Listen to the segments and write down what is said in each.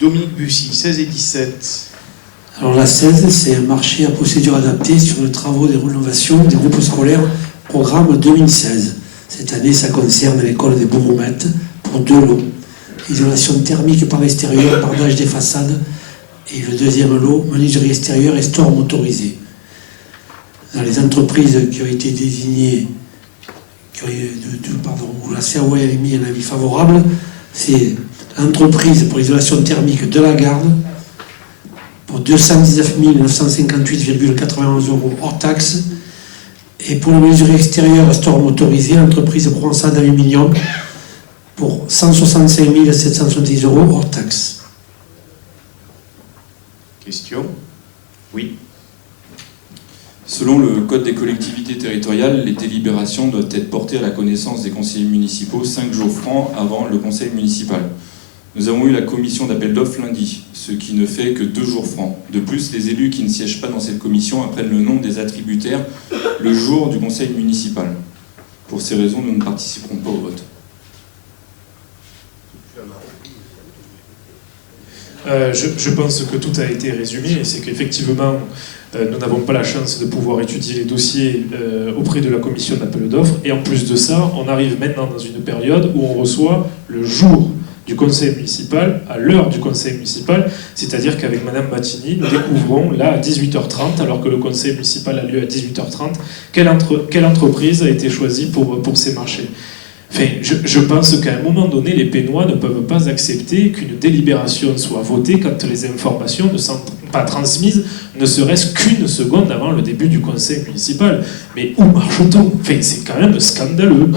Dominique Bussy, 16 et 17. Alors la 16, c'est un marché à procédure adaptée sur les travaux de rénovation des groupes scolaires, programme 2016. Cette année, ça concerne l'école des Bourroumettes pour 2 lots. Isolation thermique par l'extérieur, bardage des façades. Et le deuxième lot, menuiserie extérieure et store motorisé. Dans les entreprises qui ont été désignées, où la CAO a émis un avis favorable, c'est l'entreprise pour l'isolation thermique de la Garde, pour 219 958,91 € hors taxe. Et pour la menuiserie extérieure store motorisé, l'entreprise Provençal d'Aluminium, pour 165 770 € hors taxe. Question ? Oui. Selon le Code des collectivités territoriales, les délibérations doivent être portées à la connaissance des conseillers municipaux 5 jours francs avant le conseil municipal. Nous avons eu la commission d'appel d'offres lundi, ce qui ne fait que 2 jours francs. De plus, les élus qui ne siègent pas dans cette commission apprennent le nom des attributaires le jour du conseil municipal. Pour ces raisons, nous ne participerons pas au vote. Je pense que tout a été résumé, et c'est qu'effectivement, nous n'avons pas la chance de pouvoir étudier les dossiers auprès de la commission d'appel d'offres, et en plus de ça, on arrive maintenant dans une période où on reçoit le jour du conseil municipal, à l'heure du conseil municipal, c'est-à-dire qu'avec Madame Mattini, nous découvrons là à 18h30, alors que le conseil municipal a lieu à 18h30, quelle entreprise a été choisie pour ces marchés. Enfin, je pense qu'à un moment donné, les Pénois ne peuvent pas accepter qu'une délibération soit votée quand les informations ne sont pas transmises, ne serait-ce qu'une seconde avant le début du conseil municipal. Mais où marche-t-on ? Enfin, c'est quand même scandaleux.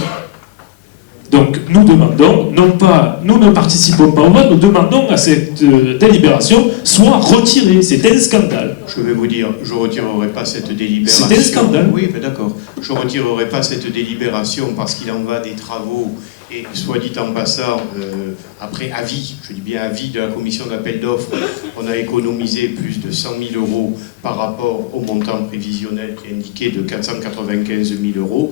Donc nous demandons, non pas, nous ne participons pas au vote, nous demandons à cette délibération soit retirée. C'est un scandale. Je vais vous dire, je ne retirerai pas cette délibération. C'est un scandale. Oui, mais d'accord. Je ne retirerai pas cette délibération parce qu'il en va des travaux et, soit dit en passant, après avis, je dis bien avis de la commission d'appel d'offres, on a économisé plus de 100 000 € par rapport au montant prévisionnel qui est indiqué de 495 000 €.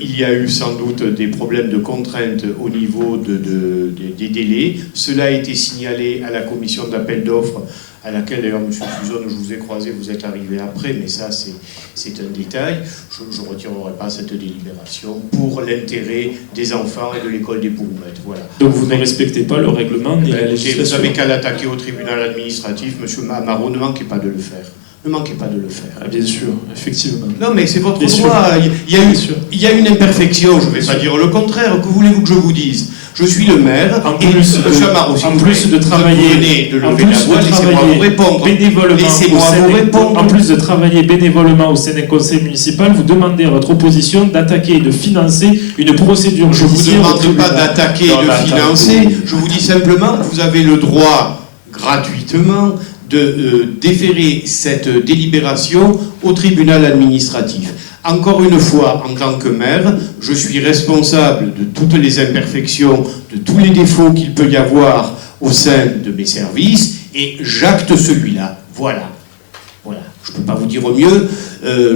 Il y a eu sans doute des problèmes de contraintes au niveau des délais. Cela a été signalé à la commission d'appel d'offres, à laquelle d'ailleurs M. Fuzon, je vous ai croisé, vous êtes arrivé après, mais ça c'est un détail. Je ne retirerai pas cette délibération pour l'intérêt des enfants et de l'école des Bourroumettes. Voilà. Donc vous ne respectez pas le règlement ni la législation. Vous savez qu'à l'attaquer au tribunal administratif, M. Amaro, ne manquez pas de le faire. Ne manquez pas de le faire. Ah, bien sûr, effectivement. Non, mais c'est votre bien droit. Sûr. Il y a une imperfection, je ne vais pas dire le contraire. Que voulez-vous que je vous dise ? Je suis le maire, en et plus M. Amaro, si en vous plus de travailler, de lever la voix, laissez-moi vous répondre. En plus de travailler bénévolement au sein d'un conseil municipal, vous demandez à votre opposition d'attaquer et de financer une procédure judiciaire. Je ne vous demande pas d'attaquer et de financer, je vous dis simplement que vous avez le droit, gratuitement, de déférer cette délibération au tribunal administratif. Encore une fois, en tant que maire, je suis responsable de toutes les imperfections, de tous les défauts qu'il peut y avoir au sein de mes services, et j'acte celui-là. Voilà. Je ne peux pas vous dire mieux,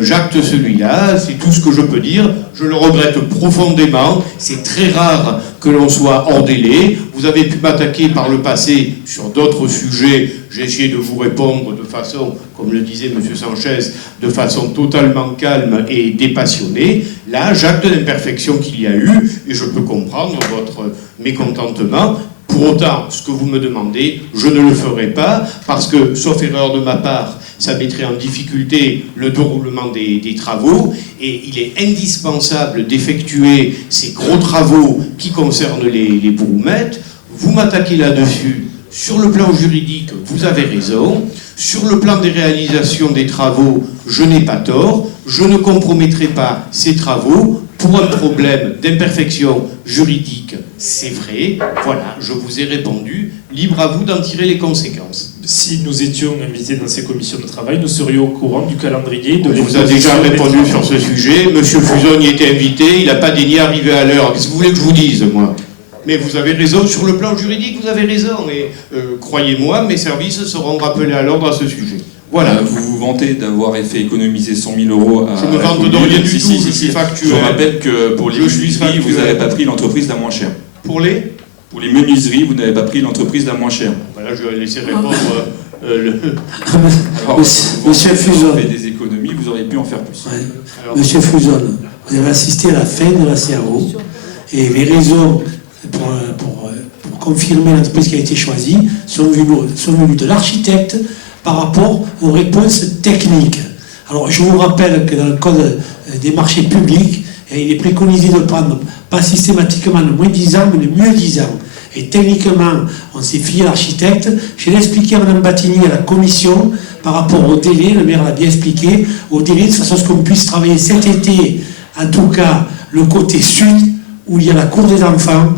j'acte celui-là, c'est tout ce que je peux dire. Je le regrette profondément, c'est très rare que l'on soit hors délai. Vous avez pu m'attaquer par le passé sur d'autres sujets, j'ai essayé de vous répondre de façon, comme le disait M. Sanchez, de façon totalement calme et dépassionnée. Là, j'acte l'imperfection qu'il y a eu, et je peux comprendre votre mécontentement. Pour autant, ce que vous me demandez, je ne le ferai pas, parce que, sauf erreur de ma part, ça mettrait en difficulté le déroulement des travaux, et il est indispensable d'effectuer ces gros travaux qui concernent les Bourroumettes. Vous m'attaquez là-dessus. Sur le plan juridique, vous avez raison. Sur le plan des réalisations des travaux, je n'ai pas tort. Je ne compromettrai pas ces travaux pour un problème d'imperfection juridique, c'est vrai. Voilà, je vous ai répondu. Libre à vous d'en tirer les conséquences. Si nous étions invités dans ces commissions de travail, nous serions au courant du calendrier. On vous a déjà répondu sur ce sujet. Monsieur Fuzon y était invité, il n'a pas daigné arriver à l'heure. Qu'est-ce que vous voulez que je vous dise, moi ? Mais vous avez raison, sur le plan juridique, vous avez raison. Et croyez-moi, mes services seront rappelés à l'ordre à ce sujet. Voilà. Vous vous vantez d'avoir fait économiser 100 000 € à... Je ne me vante de rien du tout, je suis factuel. Je rappelle que pour les Juifs, vous n'avez pas pris l'entreprise la moins chère. Pour les Pour les menuiseries, vous n'avez pas pris l'entreprise la moins chère. Voilà, je vais laisser répondre Alors, Monsieur Fuson. Vous avez fait des économies, vous auriez pu en faire plus. Ouais. Monsieur Fuson, vous avez assisté à la fin de la CAO et les raisons pour confirmer l'entreprise qui a été choisie sont venues de l'architecte par rapport aux réponses techniques. Alors, je vous rappelle que dans le code des marchés publics, il est préconisé de prendre pas systématiquement le moins 10 ans, mais le mieux 10 ans. Et techniquement, on s'est fié à l'architecte. Je l'ai expliqué à Mme Battigny à la commission par rapport au délai, le maire l'a bien expliqué, au délai, de façon à ce qu'on puisse travailler cet été, en tout cas le côté sud, où il y a la cour des enfants,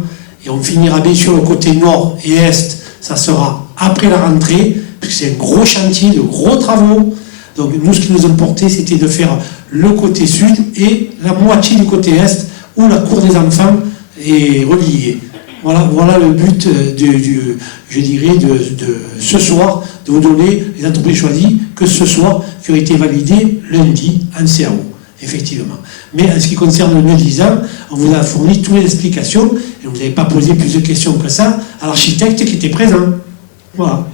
et on finira bien sûr le côté nord et est, ça sera après la rentrée, puisque c'est un gros chantier, de gros travaux. Donc nous, ce qui nous importait, c'était de faire le côté sud et la moitié du côté est, où la cour des enfants est reliée. Voilà le but de ce soir, de vous donner les entreprises choisies que ce soir, qui ont été validées lundi en CAO, effectivement. Mais en ce qui concerne le mieux 10 ans, on vous a fourni toutes les explications et vous n'avez pas posé plus de questions que ça à l'architecte qui était présent. Voilà.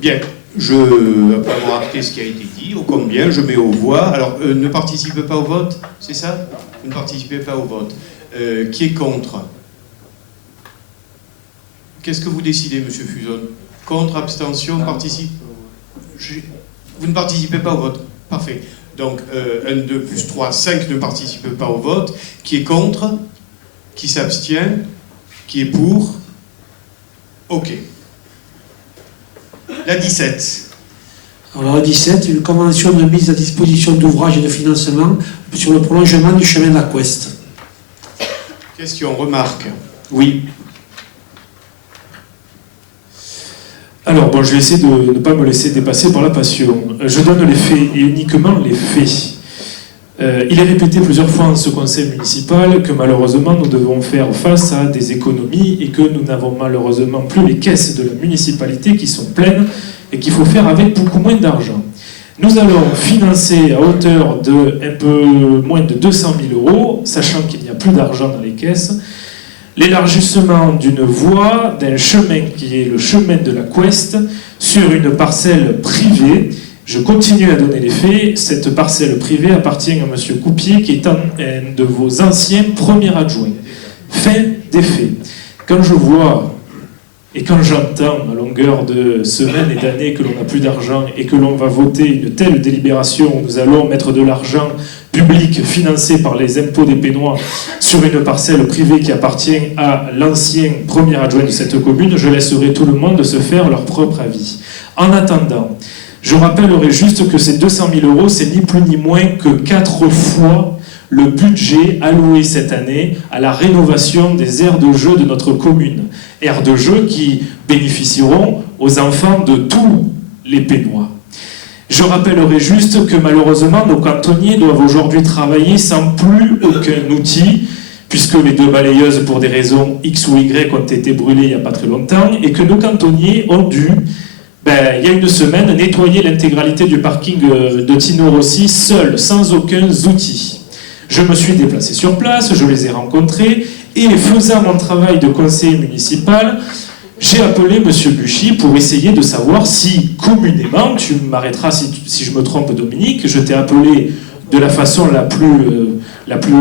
Bien, après avoir acté ce qui a été dit, ô combien, je mets aux voix. Alors, ne participez pas au vote, c'est ça? Vous ne participez pas au vote. Qui est contre? Qu'est-ce que vous décidez, monsieur Fuson? Contre, abstention, participe? Vous ne participez pas au vote? Parfait. Donc, 1, 2, plus 3, 5 ne participent pas au vote. Qui est contre? Qui s'abstient? Qui est pour? Ok. La 17. Alors la 17, une convention de mise à disposition d'ouvrages et de financement sur le prolongement du chemin de la Coueste. Question, remarque. Oui. Alors, bon, je vais essayer de ne pas me laisser dépasser par la passion. Je donne les faits, et uniquement les faits. Il est répété plusieurs fois en ce conseil municipal que malheureusement nous devons faire face à des économies et que nous n'avons malheureusement plus les caisses de la municipalité qui sont pleines et qu'il faut faire avec beaucoup moins d'argent. Nous allons financer à hauteur de un peu moins de 200 000 €, sachant qu'il n'y a plus d'argent dans les caisses, l'élargissement d'une voie, d'un chemin qui est le chemin de la Coueste, sur une parcelle privée. Je continue à donner les faits. Cette parcelle privée appartient à M. Coupier, qui est un de vos anciens premiers adjoints. Fin des faits. Quand je vois et quand j'entends à longueur de semaines et d'années que l'on n'a plus d'argent et que l'on va voter une telle délibération où nous allons mettre de l'argent public financé par les impôts des Pénois sur une parcelle privée qui appartient à l'ancien premier adjoint de cette commune, je laisserai tout le monde se faire leur propre avis. En attendant, je rappellerai juste que ces 200 000 €, c'est ni plus ni moins que 4 fois le budget alloué cette année à la rénovation des aires de jeu de notre commune. Aires de jeu qui bénéficieront aux enfants de tous les Pénois. Je rappellerai juste que malheureusement, nos cantonniers doivent aujourd'hui travailler sans plus aucun outil, puisque les 2 balayeuses, pour des raisons X ou Y, ont été brûlées il n'y a pas très longtemps, et que nos cantonniers ont dû, il y a une semaine, nettoyer l'intégralité du parking de Tino Rossi, seul, sans aucun outil. Je me suis déplacé sur place, je les ai rencontrés, et faisant mon travail de conseiller municipal, j'ai appelé M. Buchy pour essayer de savoir si, communément, tu m'arrêteras si je me trompe, Dominique, je t'ai appelé de la façon la plus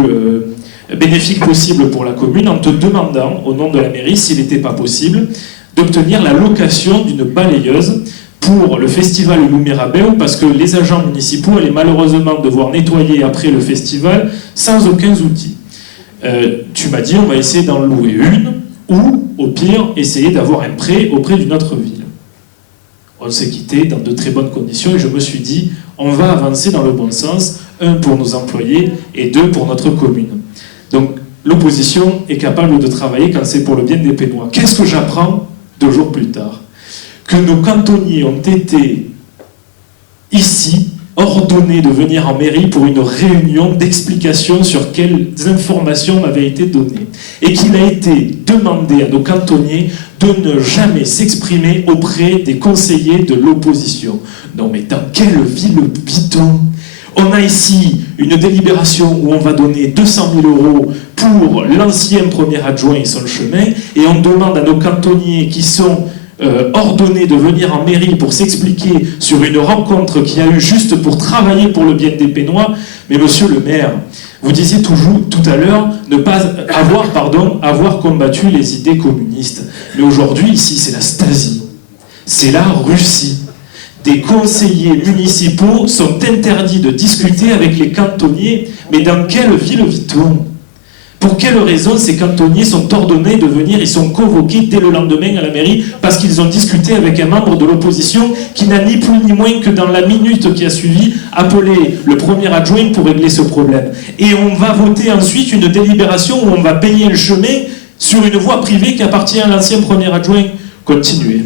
bénéfique possible pour la commune, en te demandant, au nom de la mairie, s'il n'était pas possible d'obtenir la location d'une balayeuse pour le festival Loumerabeu, parce que les agents municipaux allaient malheureusement devoir nettoyer après le festival sans aucun outil. Tu m'as dit, on va essayer d'en louer une, ou, au pire, essayer d'avoir un prêt auprès d'une autre ville. On s'est quitté dans de très bonnes conditions, et je me suis dit, on va avancer dans le bon sens, 1 pour nos employés, et 2 pour notre commune. Donc, l'opposition est capable de travailler quand c'est pour le bien des Pénois. Qu'est-ce que j'apprends 2 jours plus tard? Que nos cantonniers ont été ici ordonnés de venir en mairie pour une réunion d'explication sur quelles informations m'avaient été données. Et qu'il a été demandé à nos cantonniers de ne jamais s'exprimer auprès des conseillers de l'opposition. Non mais dans quelle ville vit-on ? On a ici une délibération où on va donner 200 000 € pour l'ancien premier adjoint et son chemin, et on demande à nos cantonniers qui sont ordonnés de venir en mairie pour s'expliquer sur une rencontre qu'il y a eu juste pour travailler pour le bien des Pénois. Mais monsieur le maire, vous disiez toujours tout à l'heure ne pas avoir combattu les idées communistes. Mais aujourd'hui, ici, c'est la Stasi, c'est la Russie. Des conseillers municipaux sont interdits de discuter avec les cantonniers. Mais dans quelle ville vit-on ? Pour quelle raison ces cantonniers sont ordonnés de venir, ils sont convoqués dès le lendemain à la mairie parce qu'ils ont discuté avec un membre de l'opposition qui n'a ni plus ni moins que dans la minute qui a suivi appelé le premier adjoint pour régler ce problème. Et on va voter ensuite une délibération où on va payer le chemin sur une voie privée qui appartient à l'ancien premier adjoint. Continuez.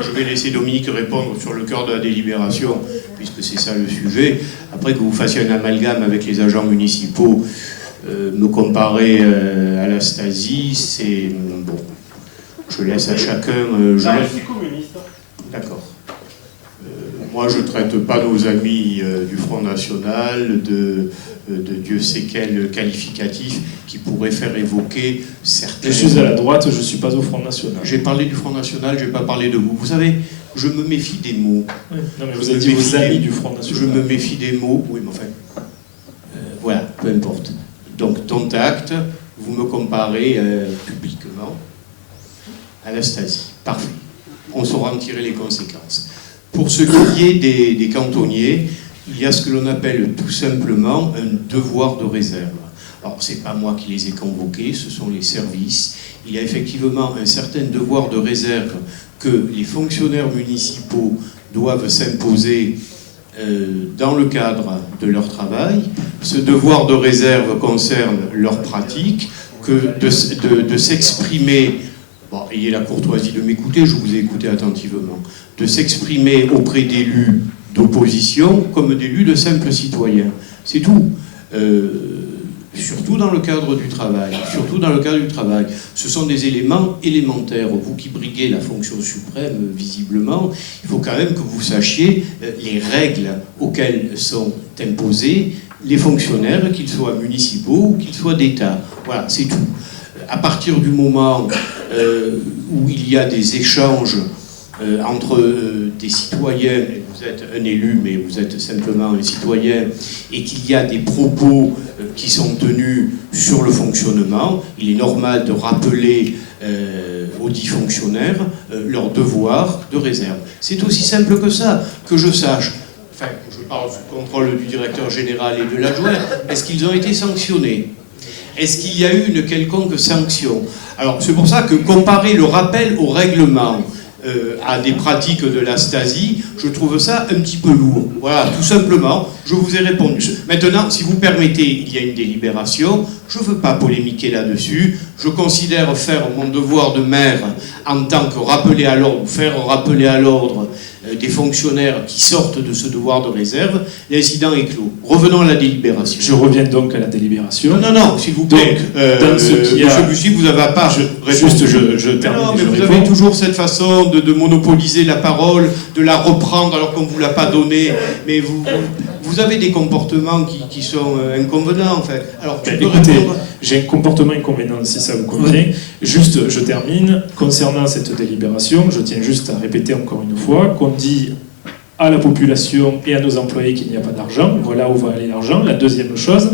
Je vais laisser Dominique répondre sur le cœur de la délibération, puisque c'est ça le sujet. Après que vous fassiez un amalgame avec les agents municipaux, me comparer à la Stasi, c'est... bon, je laisse à chacun... je suis communiste. D'accord. Moi, je ne traite pas nos amis du Front National de Dieu sait quel qualificatif qui pourrait faire évoquer certains... Je suis à la droite, je ne suis pas au Front National. J'ai parlé du Front National, je n'ai pas parlé de vous. Vous savez, je me méfie des mots. Oui. Non, mais vous avez dit vos amis du Front National. Je me méfie des mots, oui, mais enfin... voilà, peu importe. Donc, dont acte, vous me comparez publiquement à la Stasi. Parfait. On saura en tirer les conséquences. Pour ce qui est des cantonniers, il y a ce que l'on appelle tout simplement un devoir de réserve. Alors, ce n'est pas moi qui les ai convoqués, ce sont les services. Il y a effectivement un certain devoir de réserve que les fonctionnaires municipaux doivent s'imposer dans le cadre de leur travail. Ce devoir de réserve concerne leur pratique, de s'exprimer, bon, ayez la courtoisie de m'écouter, je vous ai écouté attentivement, de s'exprimer auprès d'élus d'opposition comme d'élus de simples citoyens. C'est tout. Surtout dans le cadre du travail. Surtout dans le cadre du travail. Ce sont des éléments élémentaires. Vous qui briguez la fonction suprême, visiblement, il faut quand même que vous sachiez les règles auxquelles sont imposés les fonctionnaires, qu'ils soient municipaux ou qu'ils soient d'État. Voilà, c'est tout. À partir du moment où il y a des échanges entre des citoyens, et vous êtes un élu, mais vous êtes simplement un citoyen, et qu'il y a des propos qui sont tenus sur le fonctionnement, il est normal de rappeler aux dits fonctionnaires leur devoir de réserve. C'est aussi simple que ça, que je sache. Enfin, je parle sous contrôle du directeur général et de l'adjoint. Est-ce qu'ils ont été sanctionnés ? Est-ce qu'il y a eu une quelconque sanction ? Alors, c'est pour ça que comparer le rappel au règlement à des pratiques de la Stasi, je trouve ça un petit peu lourd. Voilà, tout simplement, je vous ai répondu. Maintenant, si vous permettez, il y a une délibération, je ne veux pas polémiquer là-dessus, je considère faire mon devoir de maire en tant que rappeler à l'ordre, ou faire rappeler à l'ordre des fonctionnaires qui sortent de ce devoir de réserve, l'incident est clos. Revenons à la délibération. Je reviens donc à la délibération. Non, s'il vous plaît. Dans ce qui Monsieur Bussy, vous n'avez pas... je termine. Non, mais vous avez toujours cette façon de monopoliser la parole, de la reprendre alors qu'on ne vous l'a pas donnée. Mais vous avez des comportements qui sont inconvenants, en fait. Alors, écoutez, j'ai un comportement inconvénient, si ça vous convient. Juste, je termine. Concernant cette délibération, je tiens juste à répéter encore une fois qu'on dit à la population et à nos employés qu'il n'y a pas d'argent. Voilà où va aller l'argent. La deuxième chose,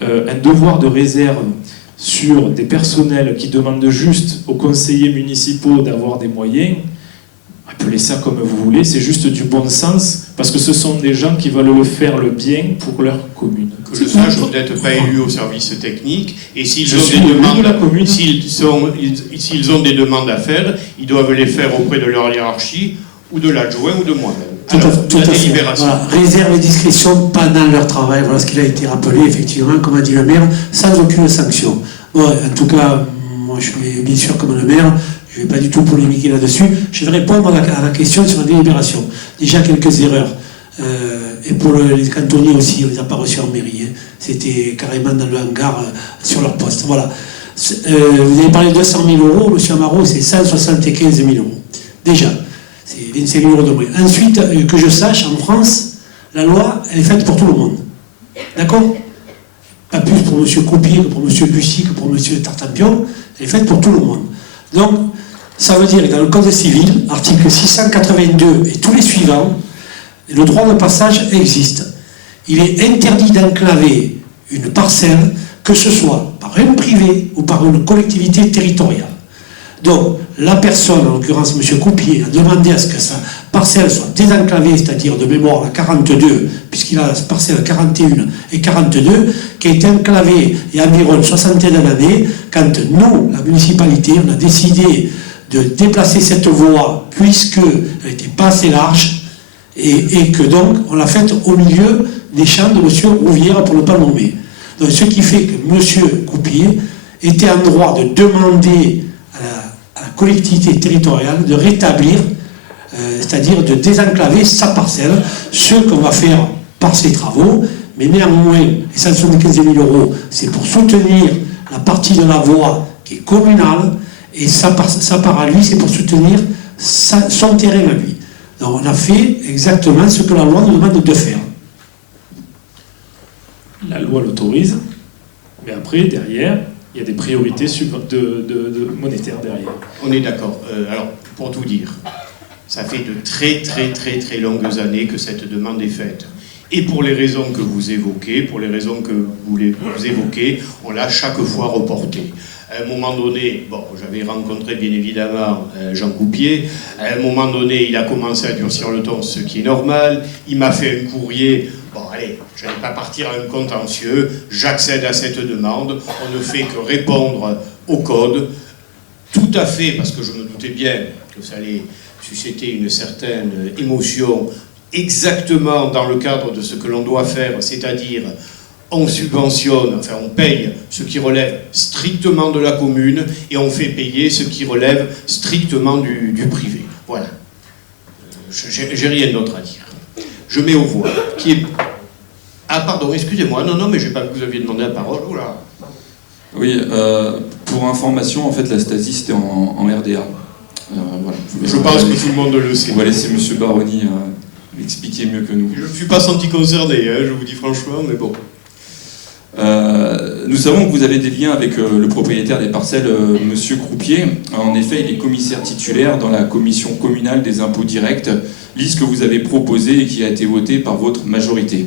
un devoir de réserve sur des personnels qui demandent juste aux conseillers municipaux d'avoir des moyens. Appelez ça comme vous voulez, c'est juste du bon sens, parce que ce sont des gens qui veulent le faire le bien pour leur commune. Que je sache, vous n'êtes pas élu au service technique, et s'ils ont des demandes à faire, ils doivent les faire auprès de leur hiérarchie, ou de l'adjoint, ou de moi-même. Tout à fait. Voilà. Réserve et discrétion pendant leur travail, voilà ce qu'il a été rappelé, effectivement, comme a dit le maire, sans aucune sanction. Bon, en tout cas, moi je suis bien sûr comme le maire, je ne vais pas du tout polémiquer là-dessus. Je vais répondre à la question sur la délibération. Déjà quelques erreurs. Et pour les cantonniers aussi, on ne les a pas reçus en mairie. Hein. C'était carrément dans le hangar sur leur poste. Voilà. Vous avez parlé de 200 000 €, M. Amaro, c'est 175 000 €. Déjà, c'est 25 000 € de moins. Ensuite, que je sache, en France, La loi, elle est faite pour tout le monde. D'accord? Pas plus pour M. Coupier que pour M. Bussy que pour M. Tartampion. Elle est faite pour tout le monde. Donc, ça veut dire que dans le Code civil, article 682 et tous les suivants, le droit de passage existe. Il est interdit d'enclaver une parcelle, que ce soit par un privé ou par une collectivité territoriale. Donc, la personne, en l'occurrence M. Coupier, a demandé à ce que sa parcelle soit désenclavée, c'est-à-dire de mémoire la 42, puisqu'il a la parcelle 41 et 42, qui a été enclavée il y a environ une soixantaine d'années, quand nous, la municipalité, on a décidé de déplacer cette voie, puisqu'elle n'était pas assez large, et que donc, on l'a faite au milieu des champs de M. Rouvière, pour ne pas le nommer. Donc, ce qui fait que M. Coupier était en droit de demander à la collectivité territoriale de rétablir, c'est-à-dire de désenclaver sa parcelle, ce qu'on va faire par ces travaux, mais néanmoins, les 175 000 €, c'est pour soutenir la partie de la voie qui est communale, et sa part à lui, c'est pour soutenir son terrain à lui. Donc on a fait exactement ce que la loi nous demande de faire. La loi l'autorise, mais après, derrière, il y a des priorités monétaires derrière. On est d'accord. Alors, pour tout dire, ça fait de très longues années que cette demande est faite. Et pour les raisons que vous évoquez, on l'a chaque fois reportée. À un moment donné, bon, j'avais rencontré bien évidemment Jean Coupier. À un moment donné, il a commencé à durcir le ton, ce qui est normal. Il m'a fait un courrier. Bon, allez, je ne vais pas partir à un contentieux. J'accède à cette demande. On ne fait que répondre au code. Tout à fait, parce que je me doutais bien que ça allait susciter une certaine émotion, exactement dans le cadre de ce que l'on doit faire, c'est-à-dire on subventionne, enfin on paye ce qui relève strictement de la commune et on fait payer ce qui relève strictement du privé. Voilà. J'ai rien d'autre à dire. Je mets aux voix. Qui est... Ah pardon, excusez-moi, non, mais j'ai pas vu que vous aviez demandé la parole. Oula. Oui, pour information, en fait, la Stasi, c'était en RDA. Voilà. Je pense que tout le monde le sait. On va laisser M. Baroni expliquer mieux que nous. Je ne suis pas senti concerné, hein, je vous dis franchement, mais bon. Nous savons que vous avez des liens avec le propriétaire des parcelles, M. Croupier. En effet, il est commissaire titulaire dans la commission communale des impôts directs, liste que vous avez proposée et qui a été votée par votre majorité.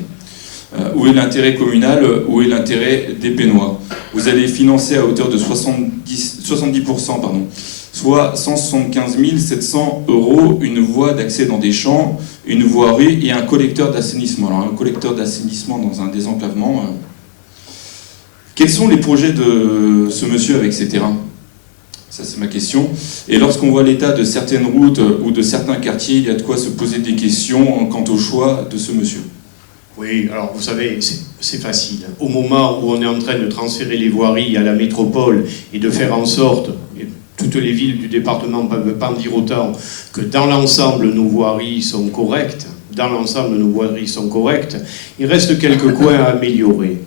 Où est l'intérêt communal? Où est l'intérêt des Pénois? Vous allez financer à hauteur de 70%, soit 175 700 € une voie d'accès dans des champs, une voirie et un collecteur d'assainissement. Alors un collecteur d'assainissement dans un désenclavement... Quels sont les projets de ce monsieur avec ces terrains? Ça, c'est ma question. Et lorsqu'on voit l'état de certaines routes ou de certains quartiers, il y a de quoi se poser des questions quant au choix de ce monsieur. Oui, alors vous savez, c'est facile. Au moment où on est en train de transférer les voiries à la métropole et de faire en sorte, et toutes les villes du département ne peuvent pas en dire autant, que dans l'ensemble nos voiries sont correctes, il reste quelques coins à améliorer.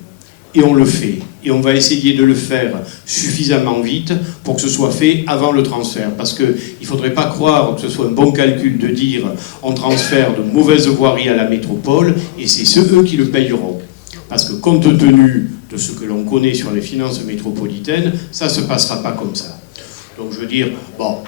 Et on le fait. Et on va essayer de le faire suffisamment vite pour que ce soit fait avant le transfert. Parce qu'il ne faudrait pas croire que ce soit un bon calcul de dire on transfère de mauvaises voiries à la métropole et c'est eux qui le payeront. Parce que compte tenu de ce que l'on connaît sur les finances métropolitaines, ça ne se passera pas comme ça. Donc je veux dire, bon,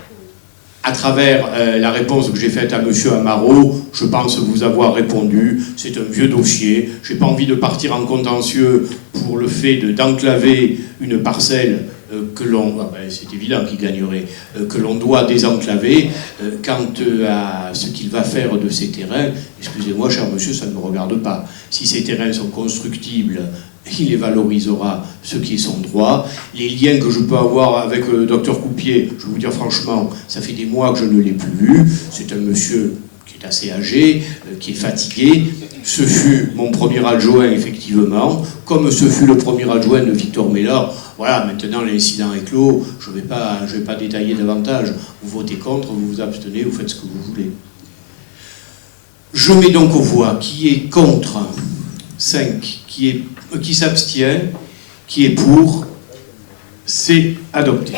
à travers la réponse que j'ai faite à M. Amaro, je pense vous avoir répondu. C'est un vieux dossier. Je n'ai pas envie de partir en contentieux pour le fait d'enclaver une parcelle que l'on... c'est évident qu'il gagnerait. Que l'on doit désenclaver. Quant à ce qu'il va faire de ces terrains, excusez-moi, cher monsieur, ça ne me regarde pas. Si ces terrains sont constructibles, il les valorisera, ce qui est son droit. Les liens que je peux avoir avec le docteur Coupier, je vais vous dire franchement, ça fait des mois que je ne l'ai plus vu. C'est un monsieur qui est assez âgé, qui est fatigué. Ce fut mon premier adjoint, effectivement, comme ce fut le premier adjoint de Victor Mélard. Voilà, maintenant l'incident est clos, je ne vais pas détailler davantage. Vous votez contre, vous vous abstenez, vous faites ce que vous voulez. Je mets donc aux voix qui est contre 5, qui s'abstient, qui est pour, c'est adopté.